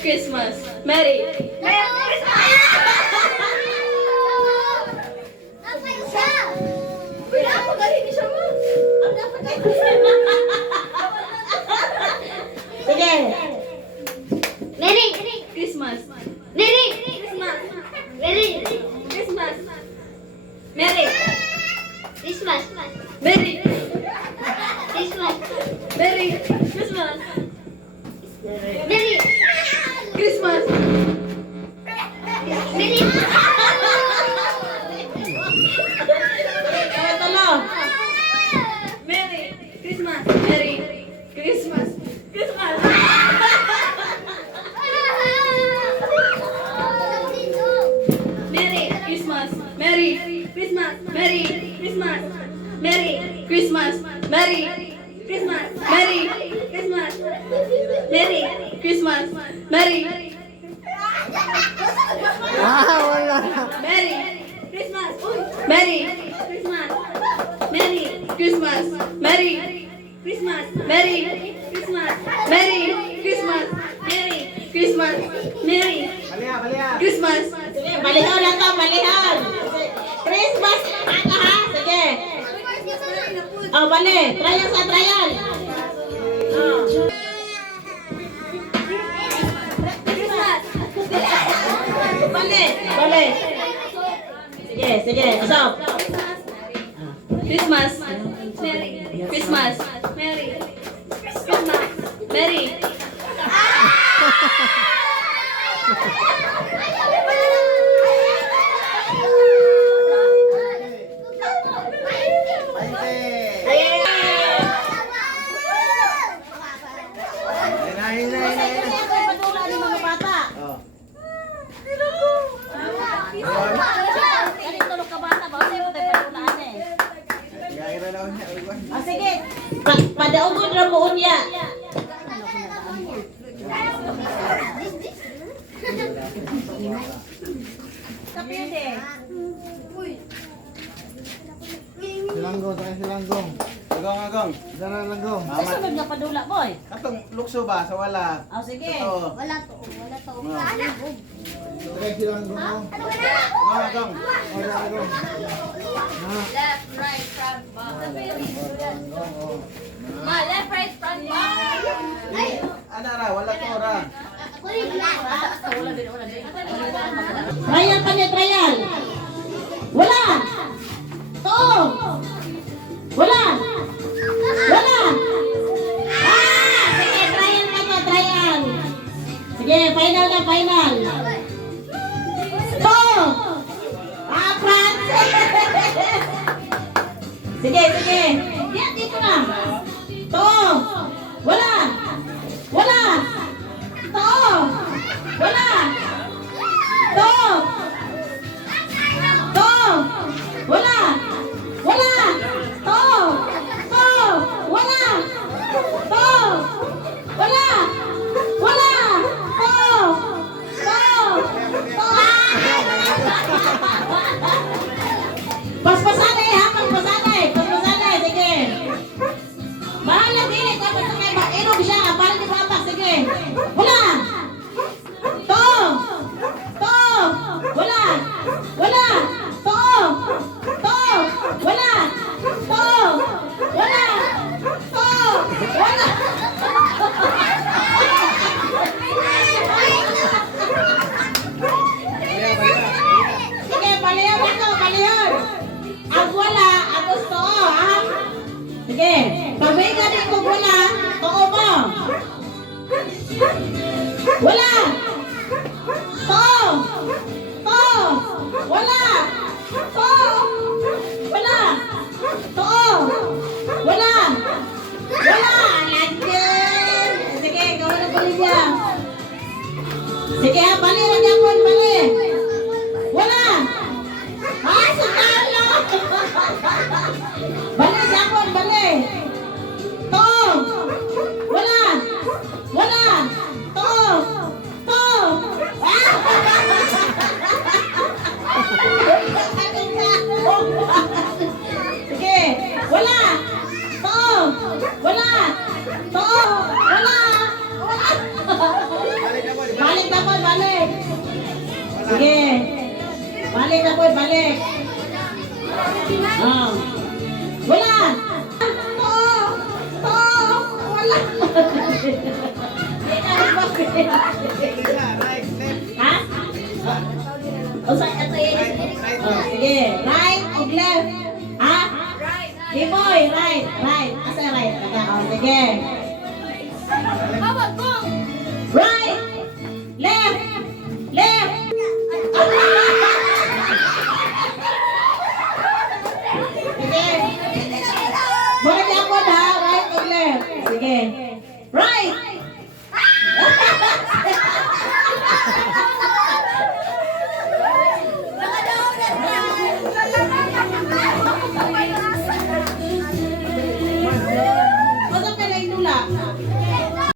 Christmas. Merry. Sige. Merry Christmas. Merry Christmas. Merry Christmas. Merry. Christmas Merry. Christmas Merry. Christmas. Merry Christmas. Merry Tulo. Merry Christmas. Merry Christmas. Christmas. Merry Christmas. Merry Christmas. Merry Christmas. Merry Christmas. Merry Christmas. Merry Christmas. Merry Christmas. Merry Wala. Merry Christmas. Merry Christmas. Merry Christmas. Merry Christmas. Merry Christmas. Merry Christmas. Merry Christmas. Merry Christmas. Sige, balihan na to, balihan. Christmas, ano ha? Sige. Oh, bali. Trial sa trial. Oh. Bali, bali. Sige, sige. Usap. Christmas. Merry Christmas. Merry Christmas. Merry Padula ni mga bata. Ganito tulog ka bata ba? Kasi mo tayo padulaan eh. Ah, sige. Padaugod ra mo unya. Kapide. Silanggong, tayo silanggong. Agong. Dala langgong. Sa sunod nga padula, boy. Katong lukso ba sa wala? Oh, sige. Ito. Wala to. Tayo silanggong. Agong. Wala langgong. left, right, front, back. Ma, left, right, front, back. Ana ra, wala to ra. Trial pa niya, trial. Wala. To. Wala. Wala. Ah, sige, trial pa niya, trial. Sige, final na, final. To. Ah, Francis. Sige, sige. Yan, dito na. To. Wala. Wala. To. Wala. To. To. Wala. Wala. To. To. Wala. To. Wala. Wala. To. To. Paspasan eh, ha? Paspasan eh. Paspasan eh. Sige. Bahala din eh. Tapos sa may inog siya. Para di ba? Sige. Wala. To. To. Wala. Wala. To. To. Wala. To. Wala. To. Wala. Sige, palihan ito, palihan. Ang wala, ang gusto, ha? Sige, pabigan din kung wala, too mo. Wala. To. To. Wala. To. Wala. To. Wala. Wala. Langgeng. Sige, gawin na balik niya. Sige, ha, bali, ragyapon, bali. Wala. Ah, sa talo. Bali, yapon, bali. To. Wala. Wala. To. To. Ah. Sige. Wala. To. Wala. To. Wala. Wala. Bali Sige. Balik na po, balik. Oh. Wala. To. Wala. Right, left. Ha? O sa ito Right, right. Oh, sige. Right o left? Ha? Right. Di boy, right. Asa right? Oh, sige.